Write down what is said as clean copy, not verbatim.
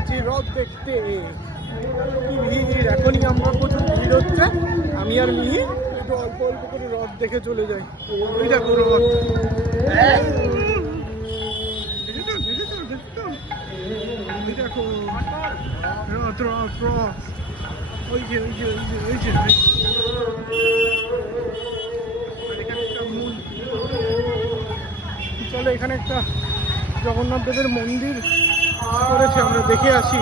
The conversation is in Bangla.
গেছি রথ দেখতে। কি ভিড়! এখনই আমরা প্রচুর ভিড় হচ্ছে, আমি আর মিহি একটু অল্প অল্প করে রথ দেখে চলে যাই। ওই দেখো রথ, দেখো রথ রথ রথ, ওই যে ওই যে ওই যে ওই যে এখানে একটা চলো, এখানে একটা জগন্নাথ দেবের মন্দির করেছে, আমরা দেখে আসি।